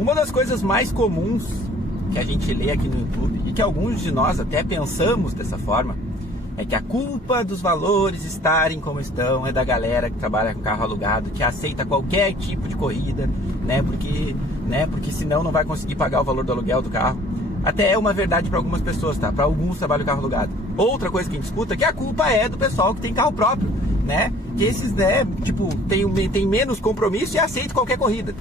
Uma das coisas mais comuns que a gente lê aqui no YouTube, e que alguns de nós até pensamos dessa forma, é que a culpa dos valores estarem como estão é da galera que trabalha com carro alugado, que aceita qualquer tipo de corrida, porque senão não vai conseguir pagar o valor do aluguel do carro. Até é uma verdade para algumas pessoas, tá? Para alguns trabalham com carro alugado. Outra coisa que a gente escuta é que a culpa é do pessoal que tem carro próprio, né? Que esses, tem menos compromisso e aceitam qualquer corrida.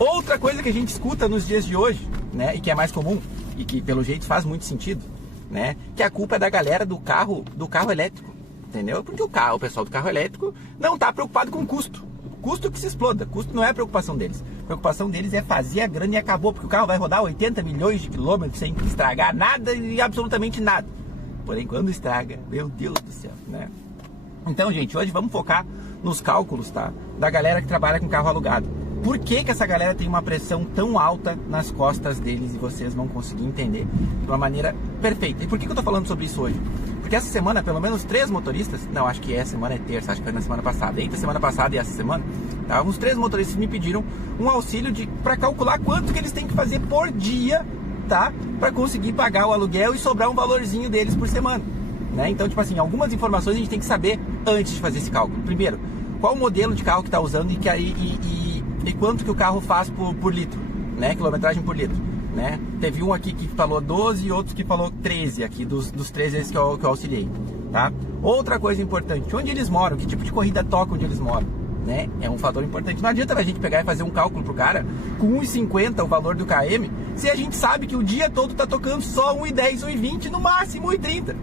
Outra coisa que a gente escuta nos dias de hoje, né? E que é mais comum, e que pelo jeito faz muito sentido, né? Que a culpa é da galera do carro elétrico, entendeu? Porque o pessoal do carro elétrico não está preocupado com custo. Custo que se exploda, custo não é a preocupação deles. A preocupação deles é fazer a grana e acabou, porque o carro vai rodar 80 milhões de quilômetros sem estragar nada e absolutamente nada. Porém, quando estraga, meu Deus do céu, né? Então, gente, hoje vamos focar nos cálculos, tá? Da galera que trabalha com carro alugado. Por que essa galera tem uma pressão tão alta nas costas deles e vocês vão conseguir entender de uma maneira perfeita. E por que eu tô falando sobre isso hoje? Porque essa semana, pelo menos 3 motoristas, não, acho que essa semana é terça, acho que foi na semana passada, entre a semana passada e essa semana, tá? Uns 3 motoristas me pediram um auxílio para calcular quanto que eles têm que fazer por dia, tá? Para conseguir pagar o aluguel e sobrar um valorzinho deles por semana, né? Então, tipo assim, algumas informações a gente tem que saber antes de fazer esse cálculo. Primeiro, qual o modelo de carro que está usando e quanto que o carro faz por litro, né? Quilometragem por litro, né? Teve um aqui que falou 12 e outro que falou 13 aqui, dos 13 que eu auxiliei, tá? Outra coisa importante, onde eles moram, que tipo de corrida toca onde eles moram, né? É um fator importante. Não adianta a gente pegar e fazer um cálculo pro cara com 1,50 o valor do KM, se a gente sabe que o dia todo tá tocando só 1,10, 1,20, no máximo 1,30.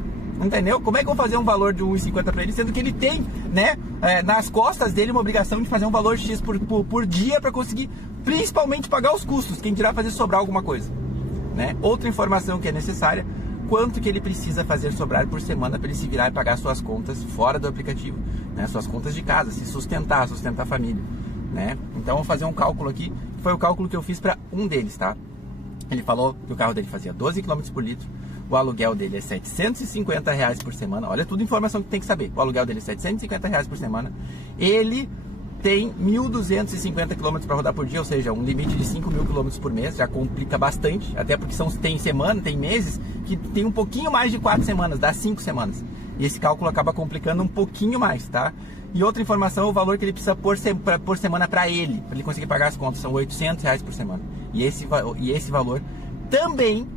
Entendeu? Como é que eu vou fazer um valor de 1,50 para ele, sendo que ele tem, né, nas costas dele uma obrigação de fazer um valor X por dia para conseguir, principalmente, pagar os custos, quem dirá fazer sobrar alguma coisa, né? Outra informação que é necessária, quanto que ele precisa fazer sobrar por semana para ele se virar e pagar suas contas fora do aplicativo, né? Suas contas de casa, se sustentar a família, né? Então, vou fazer um cálculo aqui, foi o cálculo que eu fiz para um deles, tá? Ele falou que o carro dele fazia 12 km por litro, o aluguel dele é R$750 por semana. Olha, tudo informação que tem que saber. O aluguel dele é R$750 por semana. Ele tem 1.250 km para rodar por dia, ou seja, um limite de 5.000 km por mês. Já complica bastante, até porque tem meses que tem um pouquinho mais de 4 semanas, dá 5 semanas. E esse cálculo acaba complicando um pouquinho mais, tá? E outra informação é o valor que ele precisa por semana para ele conseguir pagar as contas. São R$800 por semana. E esse valor também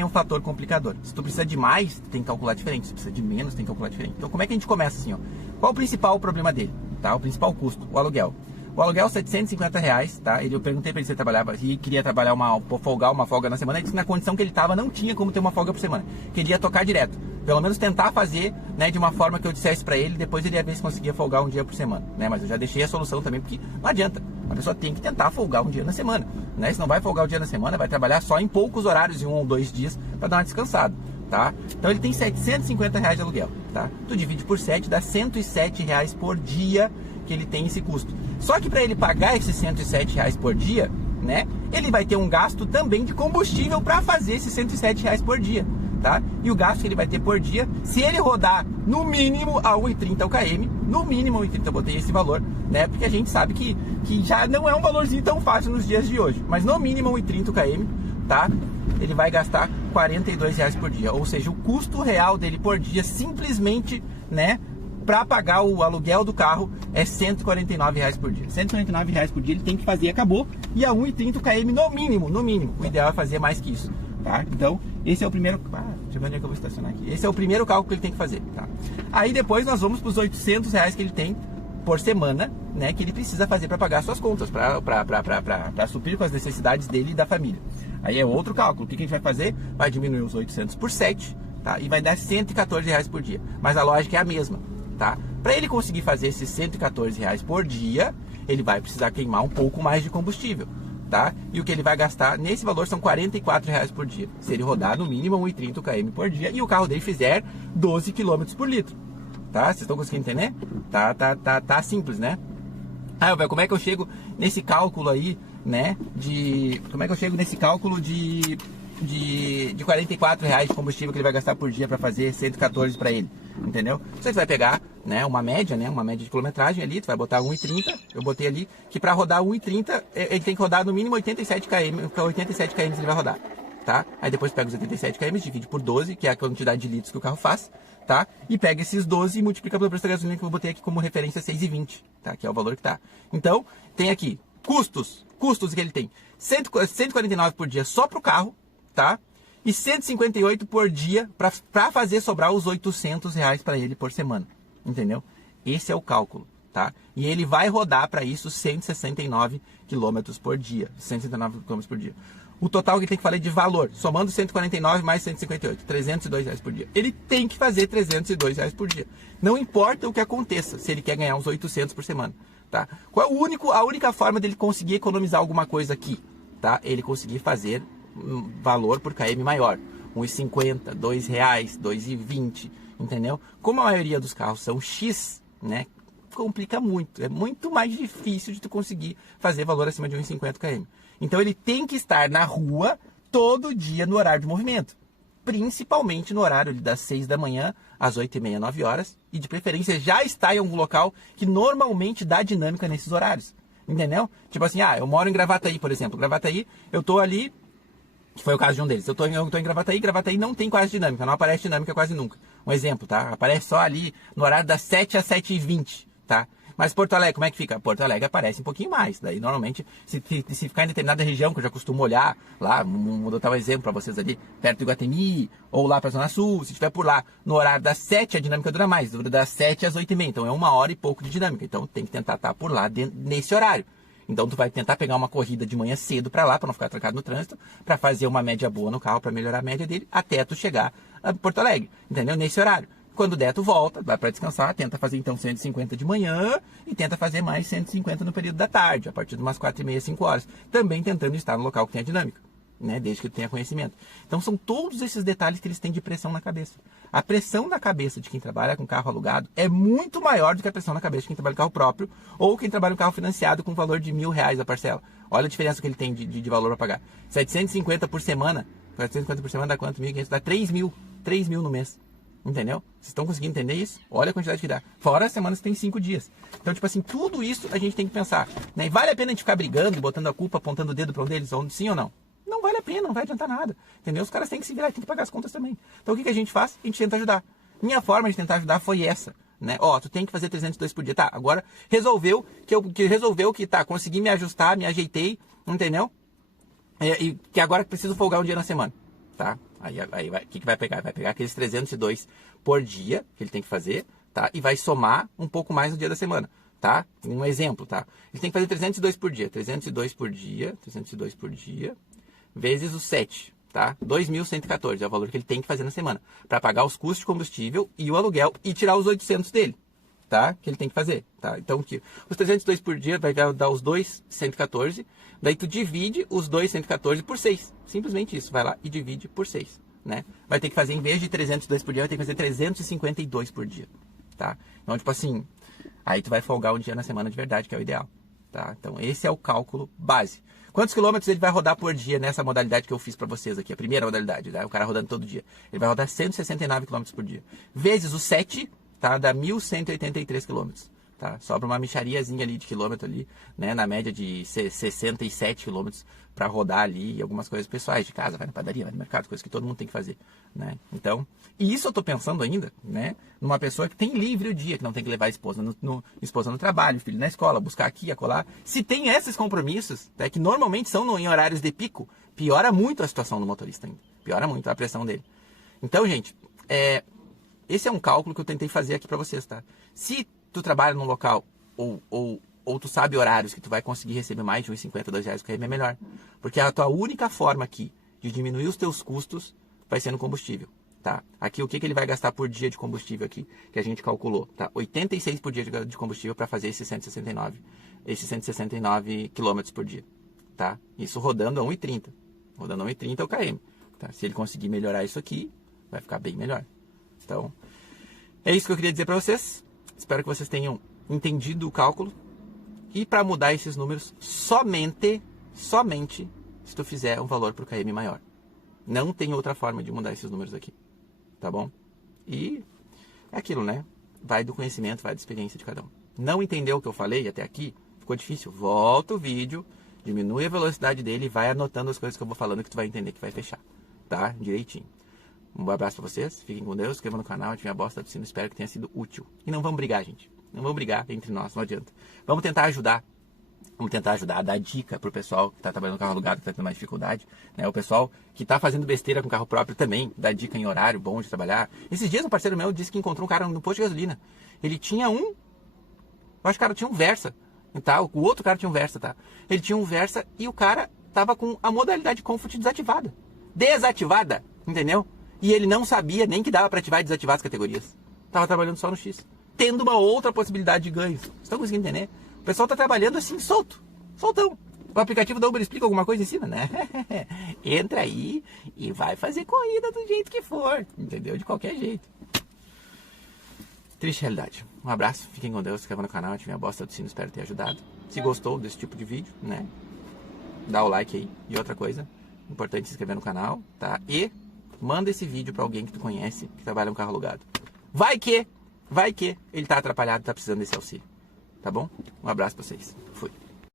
é um fator complicador. Se tu precisa de mais, tu tem que calcular diferente. Se precisa de menos, tem que calcular diferente. Então, como é que a gente começa assim, ó? Qual o principal problema dele, tá? O principal custo, o aluguel. O aluguel, R$750, tá? Eu perguntei pra ele se ele trabalhava, se queria trabalhar folgar uma folga na semana. Ele disse que na condição que ele tava, não tinha como ter uma folga por semana. Queria tocar direto. Pelo menos tentar fazer, né, de uma forma que eu dissesse pra ele, depois ele ia ver se conseguia folgar um dia por semana, né? Mas eu já deixei a solução também, porque não adianta. A pessoa tem que tentar folgar um dia na semana, né? Se não vai folgar um dia na semana, vai trabalhar só em poucos horários, em 1 ou 2 dias, para dar uma descansada, tá? Então ele tem R$750 de aluguel, tá? Tu divide por 7, dá R$107 por dia que ele tem esse custo. Só que para ele pagar esses R$107 por dia, né? Ele vai ter um gasto também de combustível para fazer esses R$107 por dia. Tá? E o gasto que ele vai ter por dia, se ele rodar no mínimo a 1,30 o km, no mínimo 1,30 eu botei esse valor, né? Porque a gente sabe que já não é um valorzinho tão fácil nos dias de hoje, mas no mínimo 1,30 o km, tá? Ele vai gastar R$42 por dia, ou seja, o custo real dele por dia, simplesmente, né, para pagar o aluguel do carro é R$149 por dia. R$149 por dia ele tem que fazer, acabou, e a 1,30 o km no mínimo. O ideal é fazer mais que isso, tá? Então, esse é o primeiro... deixa eu ver onde é que eu vou estacionar aqui. Esse é o primeiro cálculo que ele tem que fazer, tá? Aí depois nós vamos para os R$800 que ele tem por semana, né? Que ele precisa fazer para pagar suas contas, para suprir com as necessidades dele e da família. Aí é outro cálculo. O que a gente vai fazer? Vai diminuir os 800 por 7, tá? E vai dar R$114 por dia. Mas a lógica é a mesma, tá? Para ele conseguir fazer esses R$114 por dia, ele vai precisar queimar um pouco mais de combustível, tá? E o que ele vai gastar nesse valor são R$44 por dia, se ele rodar no mínimo 1,30 km por dia e o carro dele fizer 12 km por litro, tá? Vocês estão conseguindo entender? Tá simples, né? Como é que eu chego nesse cálculo aí, né? Como é que eu chego nesse cálculo de R$44 de combustível que ele vai gastar por dia para fazer 114 para ele, entendeu? Você vai pegar né, uma média de quilometragem ali, tu vai botar 1,30, eu botei ali, que para rodar 1,30, ele tem que rodar no mínimo 87 km, que 87 km ele vai rodar, tá? Aí depois pega os 87 km, divide por 12, que é a quantidade de litros que o carro faz, tá? E pega esses 12 e multiplica pelo preço da gasolina, que eu botei aqui como referência 6,20, tá? Que é o valor que tá. Então, tem aqui custos que ele tem, 149 por dia só pro carro, tá? E 158 por dia para fazer sobrar os R$800 para ele por semana. Entendeu? Esse é o cálculo, tá? E ele vai rodar para isso 169 km por dia. 169 km por dia. O total que ele tem que fazer de valor, somando 149 mais 158, R$302 por dia. Ele tem que fazer R$302 por dia. Não importa o que aconteça, se ele quer ganhar uns 800 por semana, tá? Qual é a única forma dele conseguir economizar alguma coisa aqui, tá? Ele conseguir fazer um valor por km maior. R$1,50, R$2, R$2,20, entendeu? Como a maioria dos carros são X, né? Complica muito. É muito mais difícil de tu conseguir fazer valor acima de 1,50 km. Então ele tem que estar na rua todo dia no horário de movimento. Principalmente no horário das 6 da manhã às 8h30, 9 horas. E de preferência já está em algum local que normalmente dá dinâmica nesses horários. Entendeu? Tipo assim, eu moro em Gravataí, por exemplo. Gravataí, eu tô ali, que foi o caso de um deles. Eu tô em Gravataí não tem quase dinâmica, não aparece dinâmica quase nunca. Um exemplo, tá? Aparece só ali no horário das 7 às 7h20, tá? Mas Porto Alegre, como é que fica? Porto Alegre aparece um pouquinho mais. Daí, normalmente, se ficar em determinada região, que eu já costumo olhar, lá, vou botar um exemplo para vocês ali, perto do Iguatemi, ou lá para a Zona Sul, se estiver por lá, no horário das 7, a dinâmica dura mais, dura das 7 às 8h30. Então, é 1 hora e pouco de dinâmica. Então, tem que tentar estar por lá nesse horário. Então, tu vai tentar pegar uma corrida de manhã cedo para lá, para não ficar trancado no trânsito, para fazer uma média boa no carro, para melhorar a média dele, até tu chegar a Porto Alegre, entendeu? Nesse horário. Quando der, tu volta, vai para descansar, tenta fazer então 150 de manhã e tenta fazer mais 150 no período da tarde, a partir de umas 4h30, 5 horas. Também tentando estar no local que tenha dinâmica, né? Desde que tu tenha conhecimento. Então, são todos esses detalhes que eles têm de pressão na cabeça. A pressão na cabeça de quem trabalha com carro alugado é muito maior do que a pressão na cabeça de quem trabalha com carro próprio ou quem trabalha com carro financiado com valor de R$1.000 a parcela. Olha a diferença que ele tem de valor para pagar. 750 por semana, 750 por semana dá quanto? 1.500, dá 3.000. 3.000 no mês. Entendeu? Vocês estão conseguindo entender isso? Olha a quantidade que dá. Fora as semanas que tem 5 dias. Então, tipo assim, tudo isso a gente tem que pensar, né? E vale a pena a gente ficar brigando, botando a culpa, apontando o dedo para um deles, sim ou não? Não vale a pena, não vai adiantar nada. Entendeu? Os caras têm que se virar, têm que pagar as contas também. Então, o que a gente faz? A gente tenta ajudar. Minha forma de tentar ajudar foi essa, né? Tu tem que fazer 302 por dia. Tá, agora resolveu que consegui me ajustar, me ajeitei, entendeu? E que agora preciso folgar um dia na semana, tá? Aí o que vai pegar? Vai pegar aqueles 302 por dia que ele tem que fazer, tá? E vai somar um pouco mais no dia da semana, tá? Um exemplo, tá? Ele tem que fazer 302 por dia, 302 por dia, vezes os 7, tá? 2.114 é o valor que ele tem que fazer na semana, para pagar os custos de combustível e o aluguel e tirar os 800 dele, tá? Que ele tem que fazer, tá? Então, os 302 por dia vai dar os 2.114, daí tu divide os 2.114 por 6, simplesmente isso, vai lá e divide por 6, né? Vai ter que fazer, em vez de 302 por dia, vai ter que fazer 352 por dia, tá? Então, tipo assim, aí tu vai folgar um dia na semana de verdade, que é o ideal, tá? Então, esse é o cálculo base. Quantos quilômetros ele vai rodar por dia nessa modalidade que eu fiz para vocês aqui, a primeira modalidade, né? O cara rodando todo dia. Ele vai rodar 169 km por dia, vezes os 7, tá? Dá 1.183 km, tá? Sobra uma mixariazinha ali de quilômetro ali, né? Na média de 67 km para rodar ali e algumas coisas pessoais de casa, vai na padaria, vai no mercado, coisas que todo mundo tem que fazer, né? Então, e isso eu tô pensando ainda, né? Numa pessoa que tem livre o dia, que não tem que levar a esposa no trabalho, filho na escola, buscar aqui, acolá. Se tem esses compromissos, né, que normalmente são em horários de pico, piora muito a situação do motorista ainda, piora muito a pressão dele. Então, gente, esse é um cálculo que eu tentei fazer aqui para vocês, tá? Se tu trabalha num local ou tu sabe horários que tu vai conseguir receber mais de R$1,50, R$2 por km, é melhor. Porque a tua única forma aqui de diminuir os teus custos vai ser no combustível, tá? Aqui o que ele vai gastar por dia de combustível aqui, que a gente calculou, tá? 86 por dia de combustível para fazer esses 169 km por dia, tá? Isso rodando a 1,30. Rodando a 1,30 é o km, tá? Se ele conseguir melhorar isso aqui, vai ficar bem melhor. Então, é isso que eu queria dizer para vocês. Espero que vocês tenham entendido o cálculo. E para mudar esses números, somente se tu fizer um valor por km maior. Não tem outra forma de mudar esses números aqui, tá bom? E é aquilo, né? vai do conhecimento, vai da experiência de cada um. Não entendeu o que eu falei até aqui? Ficou difícil? Volta o vídeo, diminui a velocidade dele e vai anotando as coisas que eu vou falando que tu vai entender, que vai fechar, tá? Direitinho. Um abraço pra vocês, fiquem com Deus, inscrevam no canal, ativem a bosta do sino, espero que tenha sido útil. E não vamos brigar, gente. Não vamos brigar entre nós, não adianta. Vamos tentar ajudar. Vamos tentar ajudar a dar dica pro pessoal que está trabalhando no carro alugado, que está tendo mais dificuldade, né? O pessoal que está fazendo besteira com carro próprio também, dá dica em horário bom de trabalhar. Esses dias um parceiro meu disse que encontrou um cara no posto de gasolina. Ele tinha eu acho que o cara tinha um Versa, tá? O outro cara tinha um Versa, tá? Ele tinha um Versa e o cara tava com a modalidade Comfort desativada. Desativada, entendeu? E ele não sabia nem que dava para ativar e desativar as categorias. Tava trabalhando só no X, tendo uma outra possibilidade de ganhos. Vocês estão conseguindo entender? O pessoal tá trabalhando assim, soltão. O aplicativo da Uber explica alguma coisa em cima, né? Entra aí e vai fazer corrida do jeito que for, entendeu? De qualquer jeito. Triste realidade. Um abraço, fiquem com Deus, se inscreva no canal, ativem a bosta do sino, espero ter ajudado. Se gostou desse tipo de vídeo, né? Dá o like aí. E outra coisa, importante se inscrever no canal, tá? E manda esse vídeo pra alguém que tu conhece, que trabalha no carro alugado. Vai que ele tá atrapalhado, tá precisando desse auxílio. Tá bom? Um abraço pra vocês. Fui.